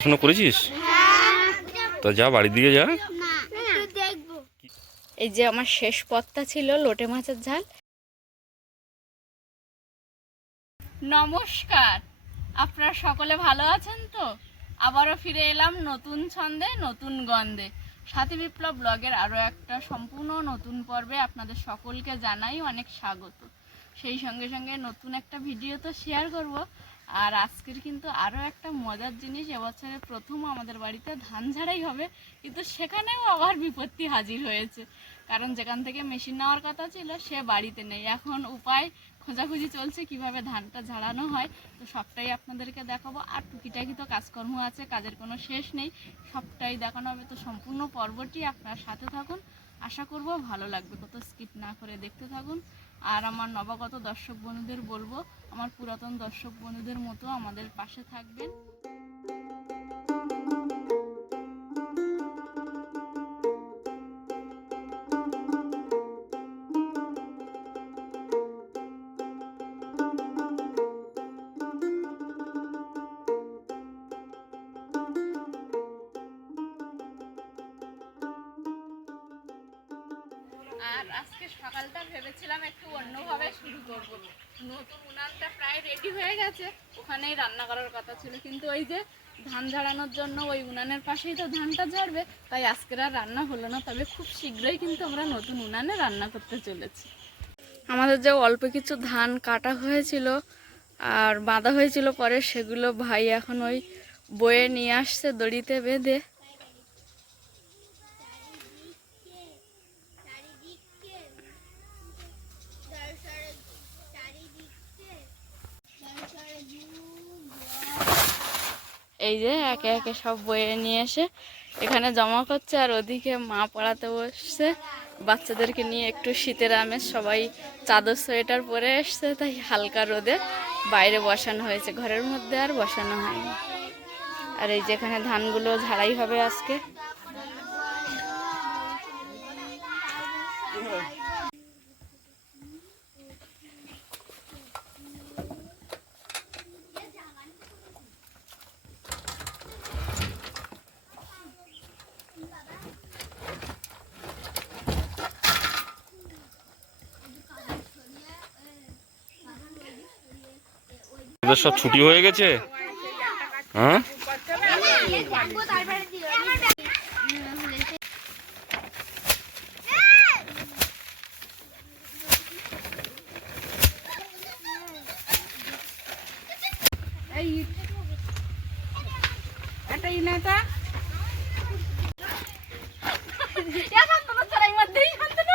পড়াশোনা করেছিস? তা যা বাড়ির দিকে যা। এই যে আমার শেষ পথটা ছিল লোটে মাছের ঝাল। নমস্কার। আপনারা সকলে ভালো আছেন তো? আবারও ফিরে এলাম নতুন ছন্দে, নতুন গন্ধে। সাথী বিপ্লব ব্লগের আরও একটা সম্পূর্ণ নতুন পর্বে আপনাদের সকলকে জানাই অনেক স্বাগত। সেই সঙ্গে সঙ্গে নতুন একটা ভিডিও তো শেয়ার করব। আর আজকের কিন্তু আরও একটা মজার জিনিস, এবছরে প্রথম আমাদের বাড়িতে ধান ঝাড়াই হবে, কিন্তু সেখানেও আবার বিপত্তি হাজির হয়েছে। কারণ যেখান থেকে মেশিন নেওয়ার কথা ছিল, সে বাড়িতে নেই। এখন উপায় খোঁজাখুঁজি চলছে কীভাবে ধানটা ঝাড়ানো হয়, তো সবটাই আপনাদেরকে দেখাবো। আর টুকিটাকি তো কাজকর্ম আছে, কাজের কোনো শেষ নেই, সবটাই দেখানো হবে। তো সম্পূর্ণ পর্বটি আপনার সাথে থাকুন। আশা করব ভালো লাগবে। কত স্কিপ না করে দেখতে থাকুন। আর আমার নবাগত দর্শক বন্ধুদের বলব আমার পুরাতন দর্শক বন্ধুদের মতো আমাদের পাশে থাকবেন। আর আজকে সকালটা ভেবেছিলাম একটু অন্যভাবে শুরু করব। নতুন উনানটা প্রায় রেডি হয়ে গেছে। ওখানেই রান্না করার কথা ছিল। কিন্তু ওই যে ধান ঝাড়ানোর জন্য ওই উনানের পাশেই তো ধানটা ঝাড়বে, তাই আজকের আর রান্না হলো না। তবে খুব শীঘ্রই কিন্তু আমরা নতুন উনানে রান্না করতে চলেছি। আমাদের যে অল্প কিছু ধান কাটা হয়েছিল আর বাঁধা হয়েছিল পরে, সেগুলো ভাই এখন ওই বয়ে নিয়ে আসছে দড়িতে বেঁধে। এই যে একে একে সব বয়ে নিয়ে এসে এখানে জমা করছে, আর ওদিকে মা পড়াতে বসছে। বাচ্চাদেরকে নিয়ে একটু শীতের আমেজ, সবাই চাদর, সোয়েটার পরে এসছে, তাই হালকা রোদে বাইরে বসানো হয়েছে। ঘরের মধ্যে আর বসানো হয়নি। আর এই যেখানে ধানগুলো ঝাড়াই হবে আজকে। তোদের সব ছুটি হয়ে গেছে? হ্যাঁ এই এটা ইনাটা ইয়া শান্তনু চড়াই মধ্যে শান্তনু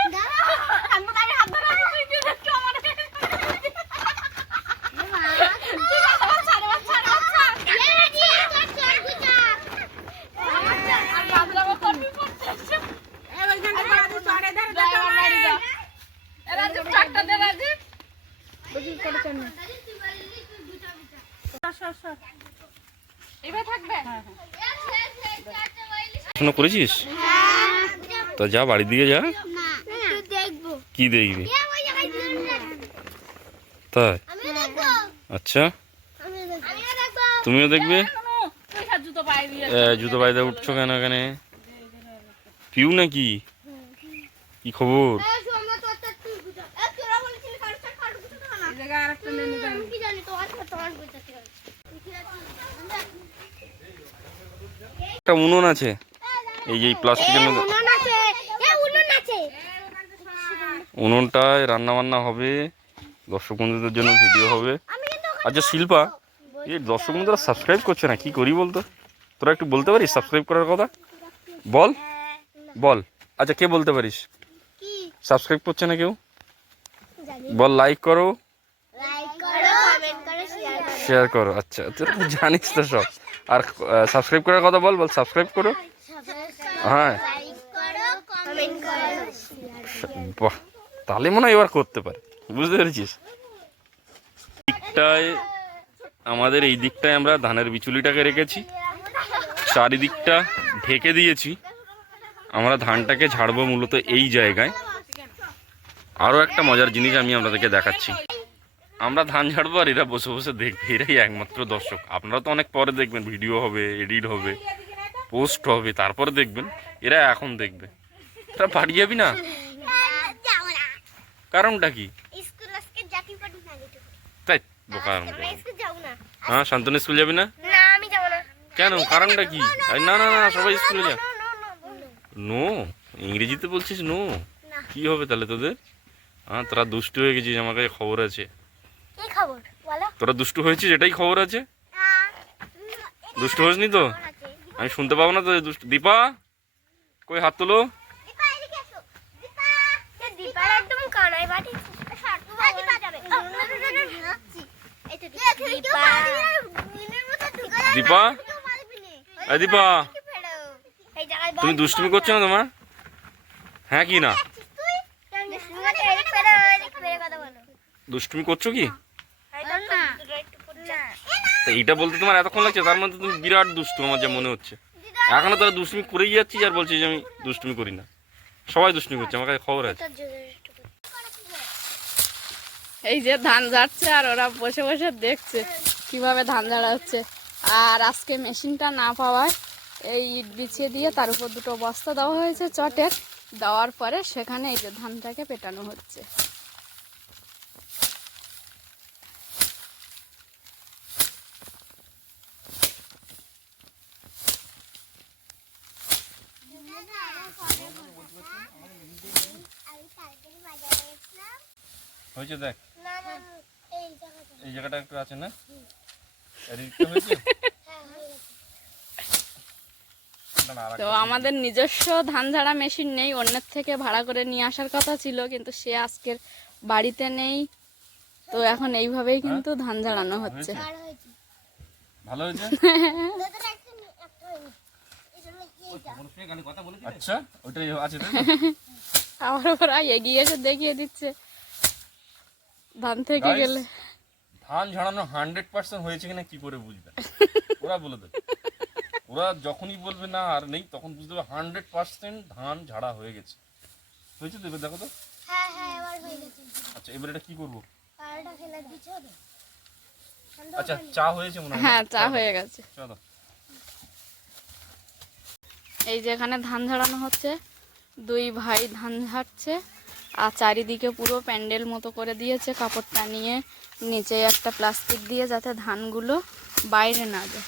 শান্তনু আমি হাত ধরে আছি তুই দিয়ে একটু আমার ছাড় বাচ্চা ছাড় বাচ্চা আর বাবলামা করবি পড়তে এসে ড্রাইভার গাড়ি দাও এ রাজীব চারটা দে রাজীব এবার থাকবে পড়াশোনা করেছিস? তা যা বাড়ির দিকে যা। কি দেখবি? তাই? আচ্ছা। তুমিও দেখবে? জুতো বাইদা উঠছো কেন এখানে? পিউ নাকি? কি খবর? একটা উনুন আছে। এই যে এই প্লাস্টিকের মধ্যে উনুনটায় রান্না বান্না হবে দর্শক বন্ধুদের জন্য ভিডিও হবে। আচ্ছা শিল্পা এই দর্শক বন্ধুরা সাবস্ক্রাইব করছে না কি করি বলতো? তোরা একটু বলতে পারিস সাবস্ক্রাইব করার কথা? বল। বল। আচ্ছা কে বলতে পারিস? সাবস্ক্রাইব করছে না কেউ? বল লাইক করো। শেয়ার করো আচ্ছা তোরা তো জানিস তো সব। আর সাবস্ক্রাইব করার কথা বল বল সাবস্ক্রাইব করো। হ্যাঁ। বাহ, তাহলে মনে হয় এবার করতে পারে। বুঝতে পেরেছিস? দিকটায়, আমাদের এই দিকটায় আমরা ধানের বিচুলিটাকে রেখেছি। চারিদিকটা ঢেকে দিয়েছি। আমরা ধানটাকে ঝাড়বো মূলত এই জায়গায়। আরও একটা মজার জিনিস আমি আপনাদেরকে দেখাচ্ছি। আমরা ধান ঝাড়বো আর এরা বসে বসে দেখবে। এরাই একমাত্র দর্শক। আপনারা তো অনেক পরে দেখবেন। ভিডিও হবে, এডিট হবে। পোস্ট হবে তারপরে দেখবেন। এরা এখন দেখবে। তোরা বাড়ি যাবি না? কারণটা কি? তাই না হ্যাঁ শান্তনু স্কুল যাবি না? কেন? কারণটা কি? না না না সবাই স্কুলে যা নো ইংরেজিতে বলছিস নো? কি হবে তাহলে তোদের? হ্যাঁ তোরা দুষ্টু হয়ে গেছিস আমার কাছে খবর আছে। তোরা দুষ্টু হয়েছিস এটাই খবর আছে। দুষ্টু হসনি তো? আমি শুনতে পাবো না তো দুষ্টু দীপা কই হাত তোলো দীপা এদিকে দীপা দীপার একদম কানাই বাটি দীপা যাবে দীপা দীপা এই দীপা এই জায়গায় তুমি দুষ্টুমি করছ না তোমার হ্যাঁ কি না দুষ্টুমি করছ কি এইটা বলতে তোমার এতক্ষণ লাগছে? তার মধ্যে তুমি বিরাট দুষ্টু আমার যা মনে হচ্ছে। এখনও তোরা দুষ্টুমি করেই যাচ্ছিস আর বলছিস যে আমি দুষ্টুমি করি না। সবাই দুষ্টুমি করছে, আমার কাছে খবর আছে। এই যে ধান ঝাড়ছে আর ওরা বসে বসে দেখছে কীভাবে ধান ঝাড়া হচ্ছে আর আজকে মেশিনটা না পাওয়ায় এই ইট বিছিয়ে দিয়ে তার উপর দুটো বস্তা দেওয়া হয়েছে চটের। দেওয়ার পরে সেখানে এই যে ধানটাকে পেটানো হচ্ছে। হয়েছে দেখ। না না এই জায়গাটা। একটু আছে না? আর তো আমাদের নিজস্ব ধান ঝাড়া মেশিন নেই অন্যের থেকে ভাড়া করে নিয়ে আসার কথা ছিল কিন্তু সে আজকের বাড়িতে নেই। তো এখন এইভাবেই কিন্তু ধান ঝাড়ানো হচ্ছে। ভালো হয়েছে। আচ্ছা ওইটাই আছে আবার ওরা এগিয়ে এসে দেখিয়ে দিচ্ছে। ধান থেকে গেলে। ধান ঝাড়ানো হান্ড্রেড পার্সেন্ট হয়েছে কিনা কি করে বুঝবে? ওরা বলে দেবে। ওরা যখনই বলবে না আর নেই তখন বুঝতে হবে হান্ড্রেড পার্সেন্ট ধান ঝাড়া হয়ে গেছে। হয়েছে তো এবার দেখো তো? হ্যাঁ হ্যাঁ আচ্ছা এবার এটা কি করব? আচ্ছা চা হয়েছে মনে হয় হ্যাঁ চা হয়ে গেছে। চা দাও। এই যে এখানে ধান ঝাড়ানো হচ্ছে দুই ভাই ধান ঝাড়ছে। আর চারিদিকে পুরো প্যান্ডেল মতো করে দিয়েছে, কাপড়টা নিয়ে নিচে একটা প্লাস্টিক দিয়ে যাতে ধানগুলো বাইরে না যায়।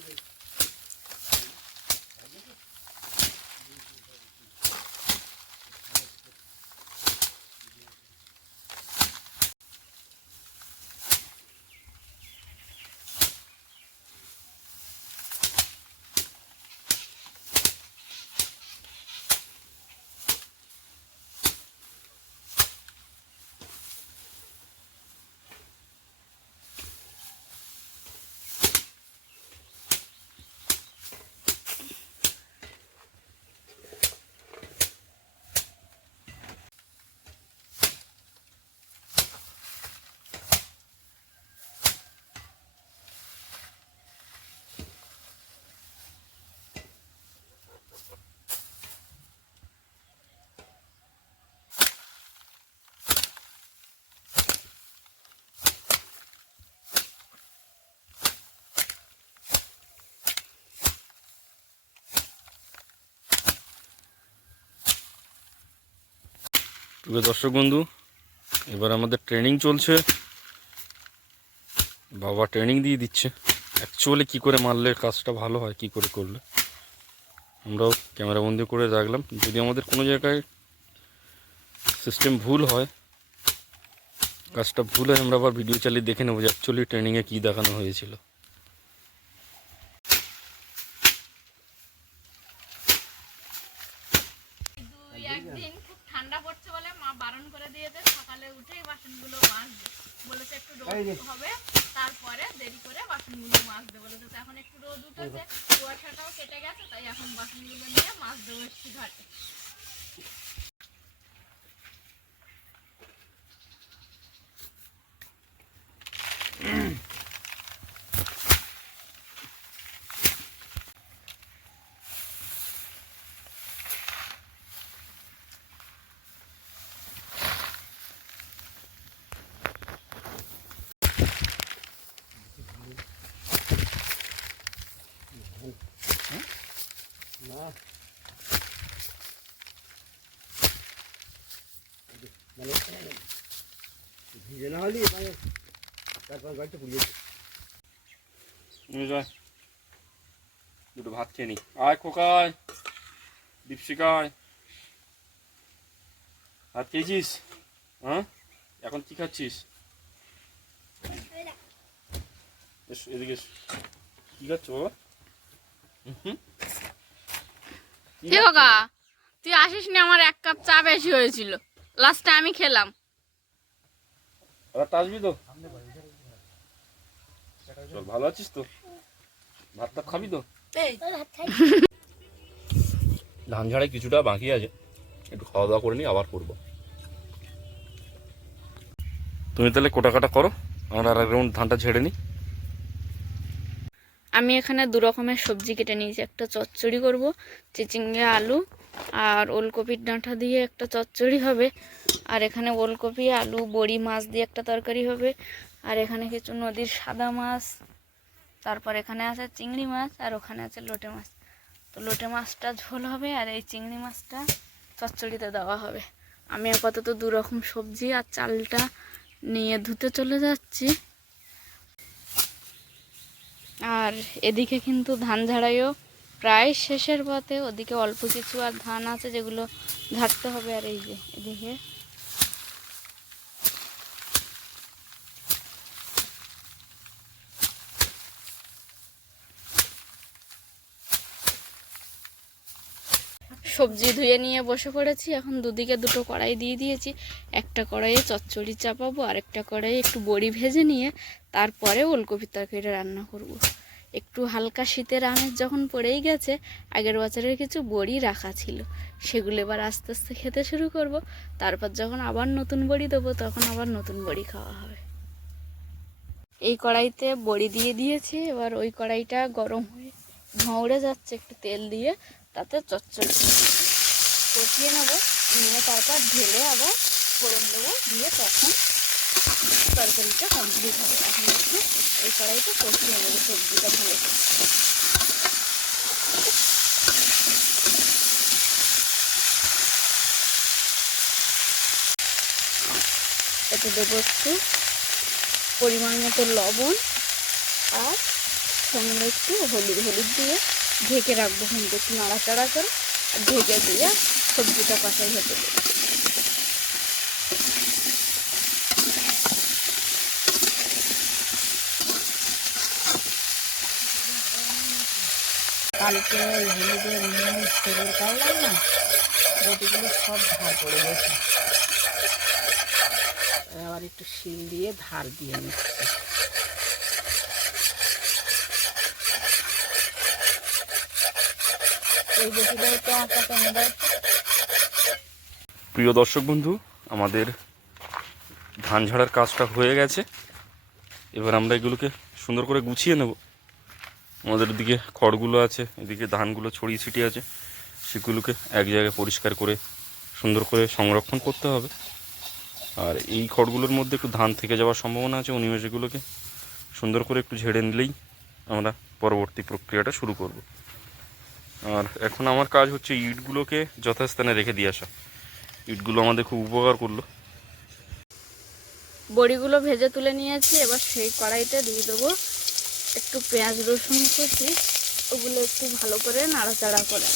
Thank you. প্রিয় দর্শক বন্ধু, এবার আমাদের ট্রেনিং চলছে। বাবা ট্রেনিং দিয়ে দিচ্ছে। অ্যাকচুয়ালি কি করে মারলে, কাজটা ভালো হয়, কি করে করলে? আমরাও ক্যামেরাবন্দি করে রাখলাম। যদি আমাদের কোনো জায়গায় সিস্টেম ভুল হয়, কাজটা ভুল হয়, আমরা আবার ভিডিও চালিয়ে দেখে নেব যে অ্যাকচুয়ালি ট্রেনিংয়ে কী দেখানো হয়েছিল দুই একদিন খুব ঠান্ডা পড়ছে বলে মা বারণ করে দিয়েছে সকালে উঠেই বাসনগুলো হবে তারপরে দেরি করে বাসনগুলো মাছ দেবো তো এখন একটু রোদ উঠেছে কুয়াশাটাও কেটে গেছে তাই এখন বাসনগুলো নিয়ে মাছ দেবো একটু ঘাটে মানে ভিজে না হলে মানে যায় দুটো ভাত খেয়ে নি আয় খোকায় দীপশিকায়। ভাত খেয়েছিস? হ্যাঁ? এখন কি খাচ্ছিস? এস এদিকে কি খাচ্ছ বাবা তুই আসিস নি আমার এক কাপ চা বেশি হয়েছিল। লাস্টে আমি খেলাম। রাতটা আসবি তো। চল ভালো আছিস তো? ভাত টাত খাবি তো? ধান ঝাড়াই কিছুটা বাকি আছে। একটু খাওয়া দাওয়া করে নিই আবার করব। তুমি তাহলে কোটা কাটা করো আমরা আর রাউন্ড ধানটা ঝেড়ে নিই আমি এখানে দু রকমের সবজি কেটে নিয়েছি। একটা চচ্চড়ি করব চিচিঙ্গে আলু আর ওলকপির ডাঁটা দিয়ে একটা চচ্চড়ি হবে। আর এখানে ওলকপি, আলু, বড়ি, মাছ দিয়ে একটা তরকারি হবে। আর এখানে কিছু নদীর সাদা মাছ, তারপর এখানে আছে চিংড়ি মাছ, আর ওখানে আছে লোটে মাছ। তো লোটে মাছটা ঝোল হবে আর এই চিংড়ি মাছটা চচ্চড়িতে দেওয়া হবে। আমি আপাতত দু রকম সবজি আর চালটা নিয়ে ধুতে চলে যাচ্ছি। আর এদিকে কিন্তু ধান ঝাড়াইও প্রায় শেষের পথে ওদিকে অল্প কিছু আর ধান আছে যেগুলো ঝাড়তে হবে আর এই যে এদিকে সবজি ধুয়ে নিয়ে বসে পড়েছি, এখন দুদিকে দুটো কড়াই দিয়ে দিয়েছি, একটা কড়াইয়ে চচ্চড়ি চাপাবো আর একটা কড়াইয়ে একটু বড়ি ভেজে নিয়ে তারপরে ওলকপির তরকারিটা রান্না করব। একটু হালকা শীতের আমেজ যখন পড়েই গেছে, আগের বছরের কিছু বড়ি রাখা ছিল। সেগুলো এবার আস্তে আস্তে খেতে শুরু করব। তারপর যখন আবার নতুন বড়ি দেবো, তখন আবার নতুন বড়ি খাওয়া হবে। এই কড়াইতে বড়ি দিয়ে দিয়েছি। এবার ওই কড়াইটা গরম হয়ে ধোঁড়ে যাচ্ছে একটু তেল দিয়ে, তাতে চচ্চড়ি। কষিয়ে নেব। নিয়ে তারপর ঢেলে আবার ফোড়ন দেবো। দিয়ে তখন তরকারিটা কমপ্লিট হবে। এখন একটু এই কড়াইতে কষিয়ে নেব সবজিটা ভালো। এতে দেবো একটু পরিমাণ মতো লবণ আর সঙ্গে একটু হলুদ হলুদ দিয়ে ঢেকে রাখব। কিন্তু একটু নাড়াচাড়া করে আর ঢেকে দিয়ে সবজিটা কষাই হতে দেবো। কালকে ওই হলুদের নুন সেগুলো কাটলাম না বটিগুলো সব ধার পড়ে গেছে। আবার একটু শিল দিয়ে ধার দিয়ে নিচ্ছে। প্রিয় দর্শক বন্ধু, আমাদের ধান ঝাড়ার কাজটা হয়ে গেছে। এবার আমরা এগুলোকে সুন্দর করে গুছিয়ে নেব। আমাদের দিকে খড়গুলো আছে, এদিকে ধানগুলো ছড়িয়ে ছিটিয়ে আছে, সেগুলোকে এক জায়গায় পরিষ্কার করে, সুন্দর করে সংরক্ষণ করতে হবে। আর এই খড়গুলোর মধ্যে একটু ধান থেকে যাওয়ার সম্ভাবনা আছে উনিমে সেগুলোকে সুন্দর করে একটু ঝেড়ে নিলেই আমরা পরবর্তী প্রক্রিয়াটা শুরু করব। আর এখন আমার কাজ হচ্ছে ইটগুলোকে যথাস্থানে রেখে দিয়ে আসা। ইটগুলো আমাদের খুব উপকার করল। বড়িগুলো ভেজে তুলে নিয়েছি, এবার সেই কড়াইতে দিয়ে দেবো একটু পেঁয়াজ রসুন কুচি, ওগুলো একটু ভালো করে নাড়াচাড়া করে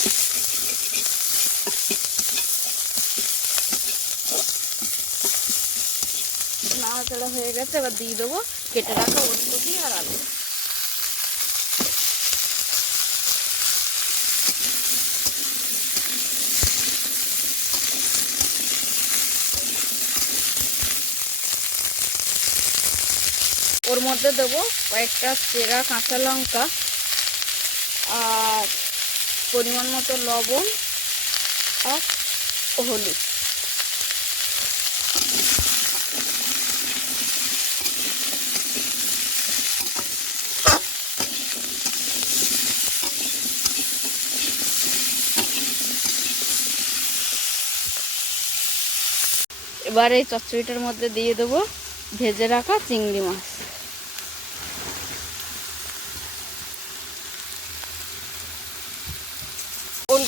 নাড়াচাড়া হয়ে গেছে, এবার দিয়ে দেবো কেটে রাখা ওলকপি আর আলু। ওর মধ্যে দেবো কয়েকটা চেরা কাঁচা লঙ্কা আর পরিমাণ মতো লবণ আর হলুদ। এবার এই চচ্চড়িটার মধ্যে দিয়ে দেবো ভেজে রাখা চিংড়ি মাছ।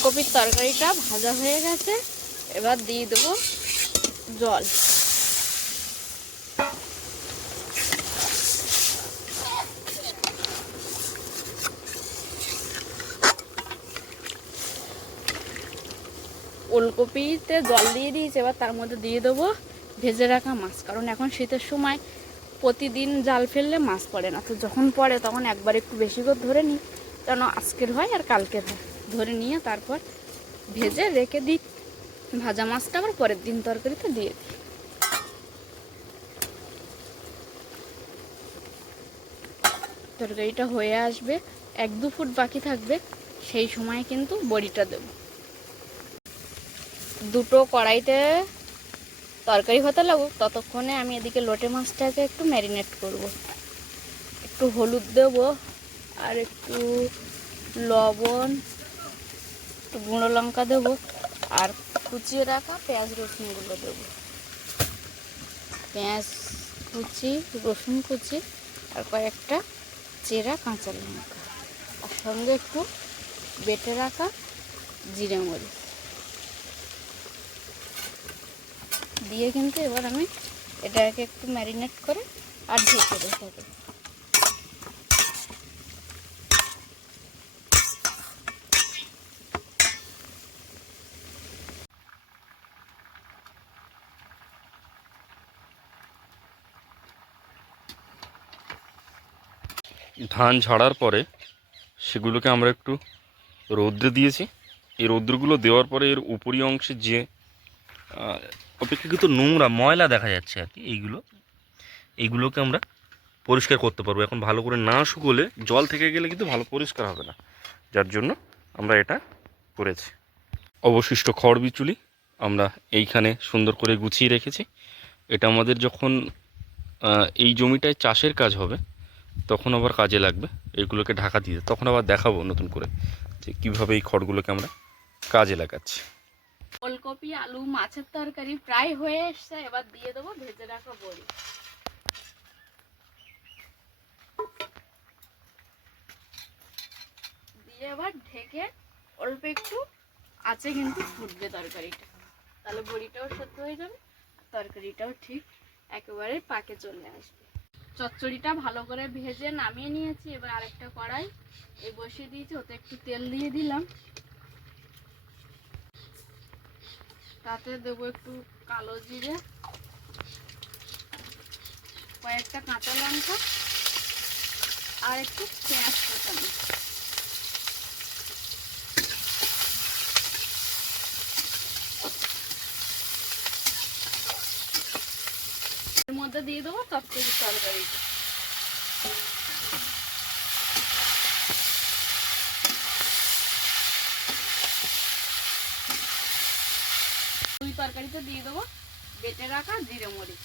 ওলকপির তরকারিটা ভাজা হয়ে গেছে। এবার দিয়ে দেবো জল। ওলকপিতে জল দিয়ে দিয়েছি, এবার তার মধ্যে দিয়ে দেবো ভেজে রাখা মাছ। কারণ এখন শীতের সময় প্রতিদিন জাল ফেললে মাছ পড়ে না। তো যখন পড়ে তখন একবার একটু বেশি করে ধরে নিই, যেন আজকের হয় আর কালকের হয়। ধরে নিয়ে তারপর ভেজে রেখে দিই। ভাজা মাছটা আবার পরের দিন তরকারিতে দিয়ে দিই। তরকারিটা হয়ে আসবে, এক দু ফুট বাকি থাকবে, সেই সময় কিন্তু বড়িটা দেবো। দুটো কড়াইতে তরকারি হতে লাগুক, ততক্ষণে আমি এদিকে লোটে মাছটাকে একটু ম্যারিনেট করব। একটু হলুদ দেব আর একটু লবণ একটু গুঁড়ো লঙ্কা দেবো আর কুচিয়ে রাখা পেঁয়াজ রসুনগুলো দেবো। পেঁয়াজ কুচি, রসুন কুচি আর কয়েকটা চেরা কাঁচা লঙ্কা। আর সঙ্গে একটু বেটে রাখা জিরে মরিচ। দিয়ে কিন্তু এবার আমি এটাকে একটু ম্যারিনেট করে আর ঢেকে রেখে দেবো। ধান ঝাড়ার পরে সেগুলোকে আমরা একটু রৌদ্রে দিয়েছি। এই রৌদ্রগুলো দেওয়ার পরে এর উপরি অংশে যে অপেক্ষাকৃত নোংরা ময়লা দেখা যাচ্ছে আর কি, এইগুলো, এইগুলোকে আমরা পরিষ্কার করতে পারব। এখন ভালো করে না শুকোলে জল থেকে গেলে কিন্তু ভালো পরিষ্কার হবে না। যার জন্য আমরা এটা করেছি। অবশিষ্ট খড় বিচুলি আমরা এইখানে সুন্দর করে গুছিয়ে রেখেছি। এটা আমাদের যখন এই জমিটায় চাষের কাজ হবে তখন আবার কাজে লাগবে। এইগুলোকে ঢাকা দিয়ে তখন আবার দেখাবো নতুন করে যে কীভাবে এই খড়গুলোকে আমরা কাজে লাগাচ্ছি। ওলকপি, আলু, মাছের তরকারি প্রায় হয়ে এসছে। এবার দিয়ে দেবো ভেজে রাখা বড়ি। দিয়ে এবার ঢেকে অল্প একটু আছে কিন্তু ফুটবে তরকারিটা। তাহলে বড়িটাও সেদ্ধ হয়ে যাবে তরকারিটাও ঠিক একেবারে পাকে চলে আসবে। চচ্চড়িটা ভালো করে ভেজে নামিয়ে নিয়েছি, এবার আরেকটা কড়াই। এই বসিয়ে দিয়েছি, ওতে একটু তেল দিয়ে দিলাম। তাতে দেব একটু কালো জিরে, কয়েকটা কাঁচা লঙ্কা, আর একটু পেঁয়াজ কাটানো মধ্যে দিয়ে দেবো চচ্চড়ি তরকারিটা দুই তরকারিতে দিয়ে দেবো, বেটে রাখা জিরে মরিচ।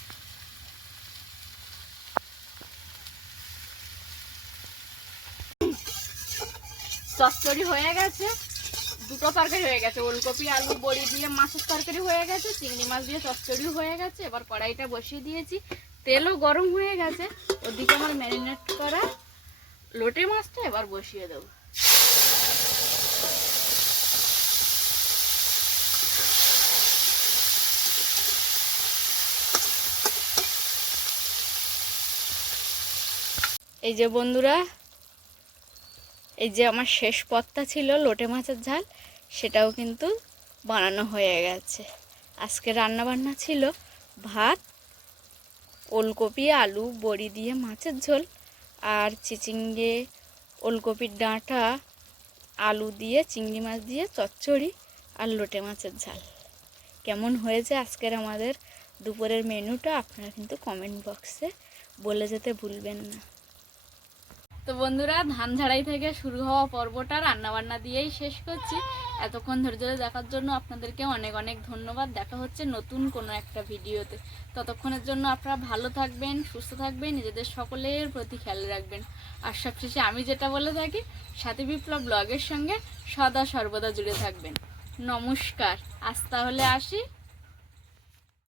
চচ্চড়ি হয়ে গেছে। দুটো তরকারি হয়ে গেছে, ওলকপি, আলু, বড়ি দিয়ে মাছের তরকারি হয়ে গেছে, চিংড়ি মাছ দিয়ে চচ্চড়ি হয়ে গেছে, এবার কড়াইটা বসিয়ে দিয়েছি, তেলও গরম হয়ে গেছে, ওদিকে আমার ম্যারিনেট করা লোটে মাছটা এবার বসিয়ে দেবো। এই যে বন্ধুরা এই যে আমার শেষ পথটা ছিল লোটে মাছের ঝাল, সেটাও কিন্তু বানানো হয়ে গেছে। আজকে রান্না বান্না ছিল ভাত, ওলকপি, আলু, বড়ি দিয়ে মাছের ঝোল আর চিচিঙ্গে, ওলকপির ডাঁটা, আলু দিয়ে, চিংড়ি মাছ দিয়ে, চচ্চড়ি আর লোটে মাছের ঝাল। কেমন হয়েছে আজকের আমাদের দুপুরের মেনুটা আপনারা কিন্তু কমেন্ট বক্সে বলে যেতে ভুলবেন না। তো বন্ধুরা, ধান ঝাড়াই থেকে শুরু হওয়া পর্বটা রান্নাবান্না দিয়েই শেষ করছি। এতক্ষণ ধৈর্য ধরে দেখার জন্য আপনাদেরকে অনেক অনেক ধন্যবাদ। দেখা হচ্ছে নতুন কোনো একটা ভিডিওতে। ততক্ষণের জন্য আপনারা ভালো থাকবেন, সুস্থ থাকবেন, নিজেদের সকলের প্রতি খেয়াল রাখবেন। আর সবশেষে আমি যেটা বলে থাকি, সাথী বিপ্লব ব্লগের সঙ্গে সদা সর্বদা জুড়ে থাকবেন। নমস্কার। আজ তাহলে আসি।